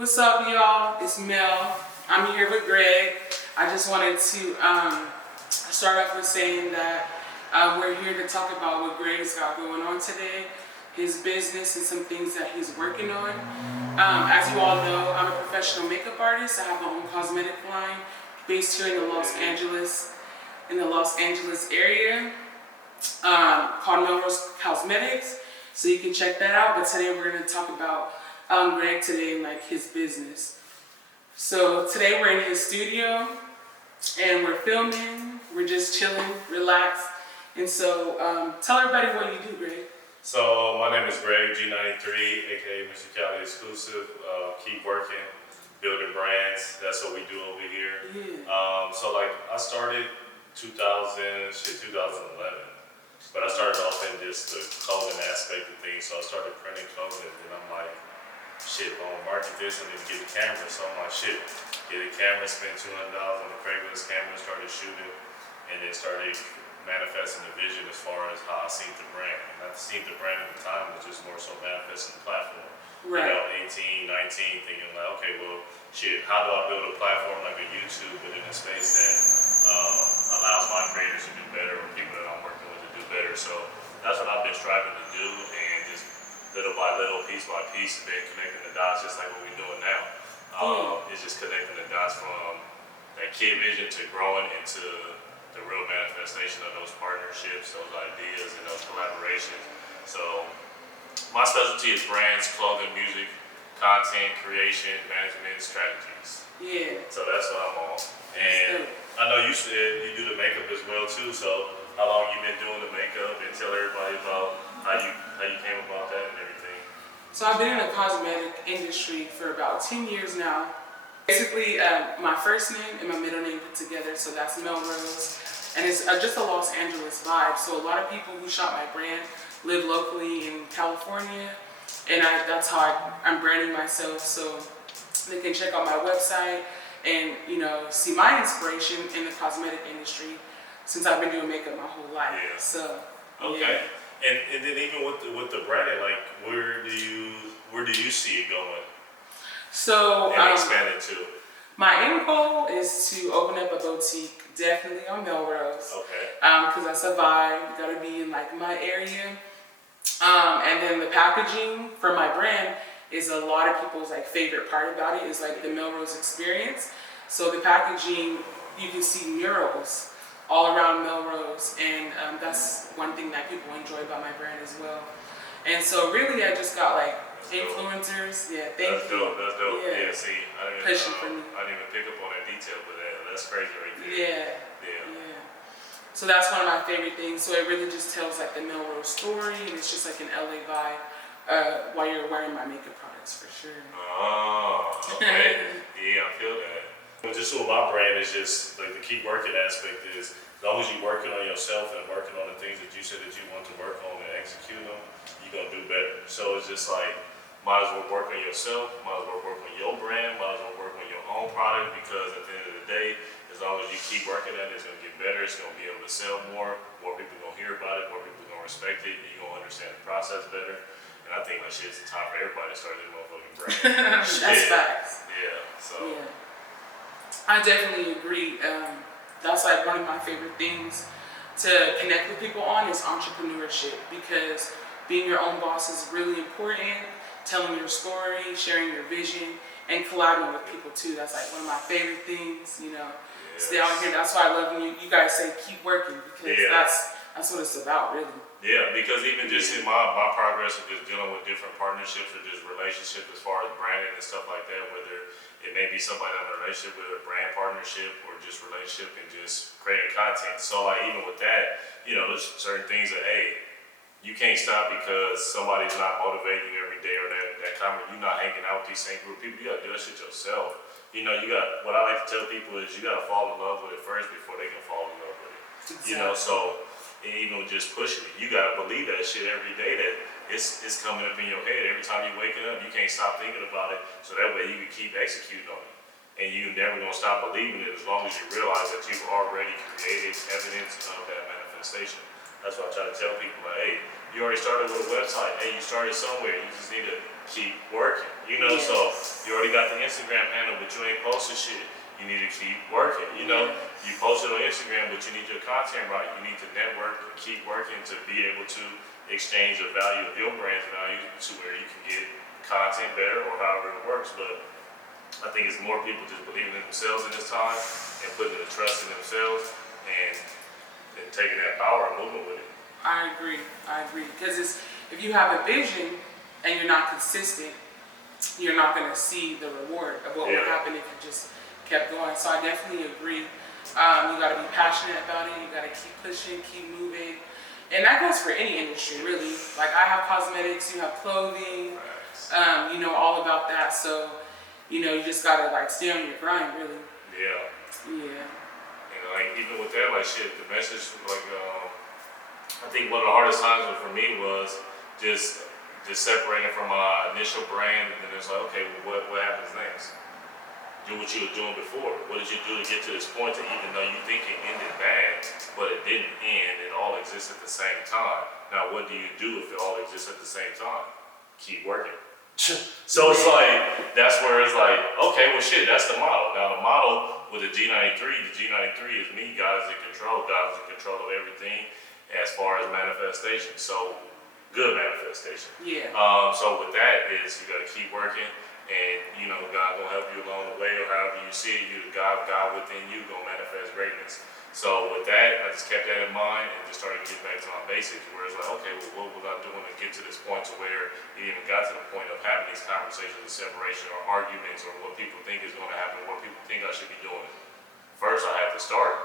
What's up, y'all? It's Mel. I'm here with Greg. I just wanted to start off with saying that we're here to talk about what Greg's got going on today, his business, and some things that he's working on. As you all know, I'm a professional makeup artist. I have my own cosmetic line based here in the Los Angeles area, called Melrose Cosmetics. So you can check that out. But today we're going to talk about Greg today and like his business. So today we're in his studio and we're filming. We're just chilling, relaxed. And so tell everybody what you do, Greg. So my name is Greg, G93, aka Mr. Cali Exclusive. Keep working, building brands. That's what we do over here. Yeah. So like I started 2011, but I started off in just the clothing aspect of things. So I started printing clothing, and I'm like, shit, I'm gonna market this and then get a camera. So I'm like, shit, get a camera, spend $200 on a Craigslist camera, started shooting, and then started manifesting the vision as far as how I seen the brand. And I seen the brand at the time was just more so manifesting the platform. Right. You know, 18, 19, thinking like, okay, well, shit, how do I build a platform like a YouTube, but in a space that allows my creators to do better, or people that I'm working with to do better. So that's what I've been striving to do, and just little by little, piece by piece, been connecting the dots, just like what we're doing now. It's just connecting the dots from that kid vision to growing into the real manifestation of those partnerships, those ideas, and those collaborations. So my specialty is brands, clothing, music, content creation, management, strategies. Yeah. So that's what I'm on. And I know you said you do the makeup as well too. So how long you been doing the makeup, and tell everybody about how you came about that and everything. So I've been in the cosmetic industry for about 10 years now. Basically, my first name and my middle name put together, so that's Melrose. And it's just a Los Angeles vibe. So a lot of people who shop my brand live locally in California, and that's how I'm branding myself. So they can check out my website and see my inspiration in the cosmetic industry since I've been doing makeup my whole life. Yeah. So okay. Yeah. And then even with the branding, like where do you see it going? So And expand it to. My end goal is to open up a boutique, definitely on Melrose. Okay. Because that's a vibe. You gotta be in like my area. And then the packaging for my brand is a lot of people's like favorite part about it is like the Melrose experience. So the packaging, you can see murals all around Melrose, and that's one thing that people enjoy about my brand as well. And so really, I just got like influencers. Yeah, thank you. That's dope. Yeah, see, I didn't even pick up on that detail, but that's crazy right there. Yeah. So that's one of my favorite things. So it really just tells like the Melrose story, and it's just like an LA vibe while you're wearing my makeup products for sure. Oh, okay. Yeah, I feel that. Well, just with my brand is just like the keep working aspect is as long as you're working on yourself and working on the things that you said that you want to work on and execute them, you're gonna do better. So it's just like might as well work on yourself, might as well work on your brand, might as well work on your own product, because at the end of the day, as long as you keep working at it, it's gonna get better, it's gonna be able to sell more people gonna hear about it, more people gonna respect it, and you're gonna understand the process better. And I think like shit, it's time for everybody to start their motherfucking brand. That's facts. Yeah, so. Yeah. I definitely agree. That's like one of my favorite things to connect with people on is entrepreneurship, because being your own boss is really important. Telling your story, sharing your vision, and collaborating with people too. That's like one of my favorite things, Stay out here. That's why I love when you guys say keep working, because that's what it's about, really. Yeah, because even just in my progress of just dealing with different partnerships or just relationships as far as branding and stuff like that, whether it may be somebody I'm in a relationship with, a brand partnership, or just relationship and just creating content. So like even with that, there's certain things that, hey, you can't stop because somebody's not motivating you every day, or that comment, you're not hanging out with these same group of people. You gotta do that shit yourself. What I like to tell people is you gotta fall in love with it first before they can fall in love with it. Exactly. So and even just pushing it, you gotta believe that shit every day, that it's coming up in your head. Every time you're waking up, you can't stop thinking about it, so that way you can keep executing on it. And you're never gonna stop believing it as long as you realize that you've already created evidence of that manifestation. That's why I try to tell people, like, hey, You already started with a website. Hey, you started somewhere. You just need to keep working. You know, Yes. so you already got the Instagram handle, but you ain't posted shit. You need to keep working. You know, you posted on Instagram, but you need your content right. You need to network and keep working to be able to exchange the value of your brand's value to where you can get content better or however it works. But I think it's more people just believing in themselves in this time and putting the trust in themselves and taking that power and moving with it. I agree. Because if you have a vision and you're not consistent, you're not going to see the reward of what would happen if you just kept going. So I definitely agree. You got to be passionate about it. You got to keep pushing, keep moving. And that goes for any industry, really. Like I have cosmetics, you have clothing, you know, all about that. So, you know, you just got to like stay on your grind, really. Yeah. Yeah. And like even with that, like shit, the message, like I think one of the hardest times for me was just separating from my initial brand, and then it's like, okay, well, what happens next? Do what you were doing before. What did you do to get to this point that even though you think it ended bad, but it didn't end, it all exists at the same time. Now, what do you do if it all exists at the same time? Keep working. So it's like, that's where it's like, okay, well shit, that's the model. Now the model with the G93 is me, God is in control. God is in control of everything as far as manifestation. So good manifestation. Yeah. So with that is you gotta keep working, and you know, God gonna help you along the way, or however you see it, God within you gonna manifest greatness. So with that, I just kept that in mind and just started getting back to my basics, where it's like, okay, well, what was I doing to get to this point to where it even got to the point of having these conversations of separation or arguments or what people think is gonna happen, what people think I should be doing. First, I had to start.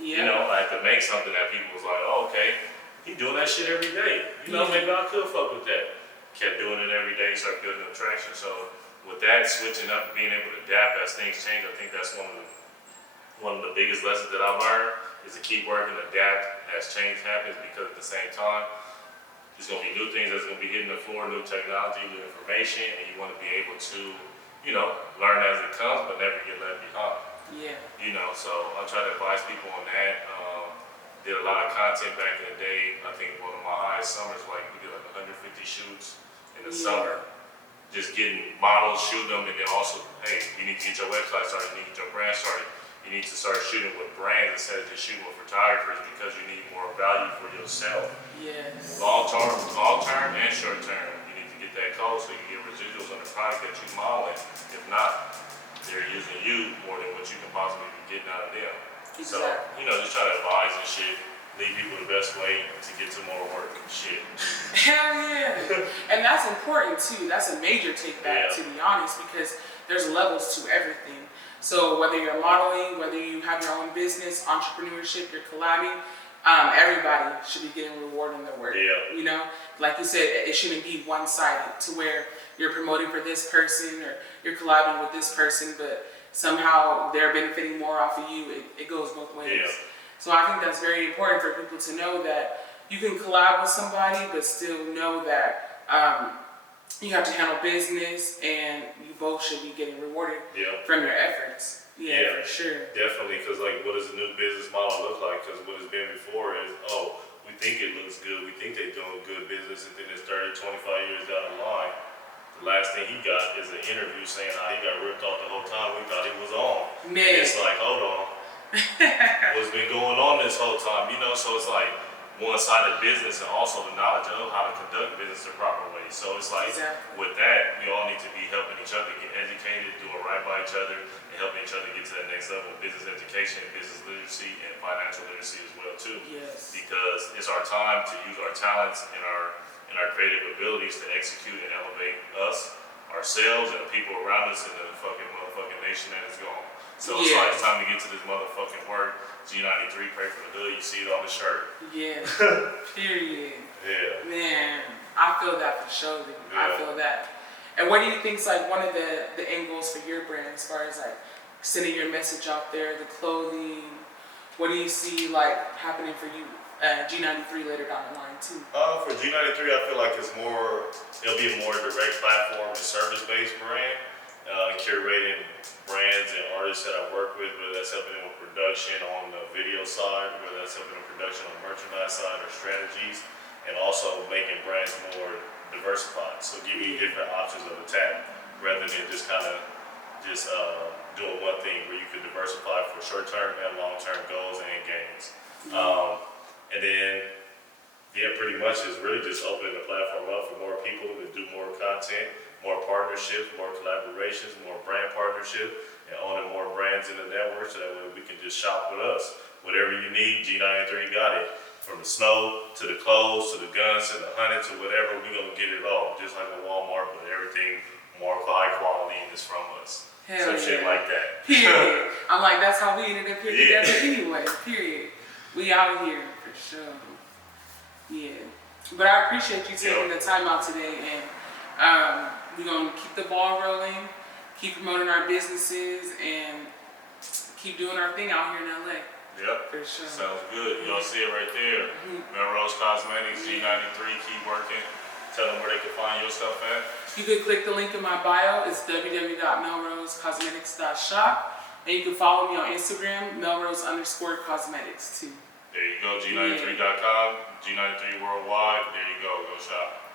Yeah. You know, I had to make something that people was like, oh, okay, he doing that shit every day. You know, maybe I could fuck with that. Kept doing it every day, started building up traction. So with that, switching up and being able to adapt as things change, I think that's one of the biggest lessons that I've learned is to keep working, adapt as change happens, because at the same time, there's gonna be new things that's gonna be hitting the floor, new technology, new information, and you wanna be able to, you know, learn as it comes, but never get left behind. Yeah. You know, so I try to advise people on that. Did a lot of content back in the day. I think one of my highest summers, like we did like 150 shoots in the summer. Just getting models, shoot them, and then also, hey, you need to get your website started, you need to get your brand started. You need to start shooting with brands instead of just shooting with photographers, because you need more value for yourself. Yes. Long term and short term. You need to get that code so you can get residuals on the product that you're modeling. If not, they're using you more than what you can possibly be getting out of them. Exactly. So, you know, just try to advise and shit. Lead people the best way to get to more work and shit. Hell yeah. And that's important too. That's a major take back, to be honest, because there's levels to everything. So whether you're modeling, whether you have your own business, entrepreneurship, you're collabing, everybody should be getting rewarded in their work. Yeah. You know, like you said, it shouldn't be one-sided to where you're promoting for this person or you're collabing with this person, but somehow they're benefiting more off of you. It goes both ways. Yeah. So I think that's very important for people to know that you can collab with somebody, but still know that you have to handle business, and you both should be getting rewarded from your efforts. Yeah, for sure. Definitely, because like, what does a new business model look like? Because what it's been before is, oh, we think it looks good, we think they're doing good business, and then it's 30, 25 years down the line. The last thing he got is an interview saying how he got ripped off the whole time we thought he was on. Man. And it's like, hold on. What's been going on this whole time, you know? So it's like one-sided business, and also the knowledge of how to conduct business the proper way. So it's like, with that, we all need to be helping each other get educated, doing right by each other, and helping each other get to that next level of business education, business literacy, and financial literacy as well too. Yes. Because it's our time to use our talents and our creative abilities to execute and elevate us, ourselves, and the people around us, and the fucking motherfucking nation that is gone. So it's like, it's time to get to this motherfucking work. G93, pray for the hood, you see it on the shirt. Yeah. Period. Yeah. Man, I feel that for sure. I feel that. And what do you think is like one of the end goals for your brand, as far as like sending your message out there, the clothing? What do you see like happening for you at G93 later down the line too? For G93, I feel like it'll be a more direct platform and service-based brand, curating brands and artists that I work with, whether that's helping them with production on the video side, whether that's helping them with production on the merchandise side or strategies, and also making brands more diversified. So give you different options of attack rather than just kind of doing one thing where you could diversify for short-term and long-term goals and gains. And then, yeah, pretty much is really just opening the platform up for more people to do more content, more partnerships, more collaborations, more brand partnership, and owning more brands in the network so that way we can just shop with us. Whatever you need, G93 got it. From the snow to the clothes to the guns to the hunting to whatever, we're gonna get it all. Just like a Walmart, but everything more high quality and it's from us. Hell So shit like that. Period. I'm like, that's how we ended up here together anyway. Period. We out here for sure. Yeah. But I appreciate you taking the time out today, and we're gonna keep the ball rolling, keep promoting our businesses, and keep doing our thing out here in LA. Yep. For sure. Sounds good. Y'all see it right there. Melrose Cosmetics, G93, keep working. Tell them where they can find your stuff at. You can click the link in my bio. It's www.melrosecosmetics.shop. And you can follow me on Instagram, Melrose_cosmetics too. There you go, G93.com, G93 Worldwide. There you go. Go shop.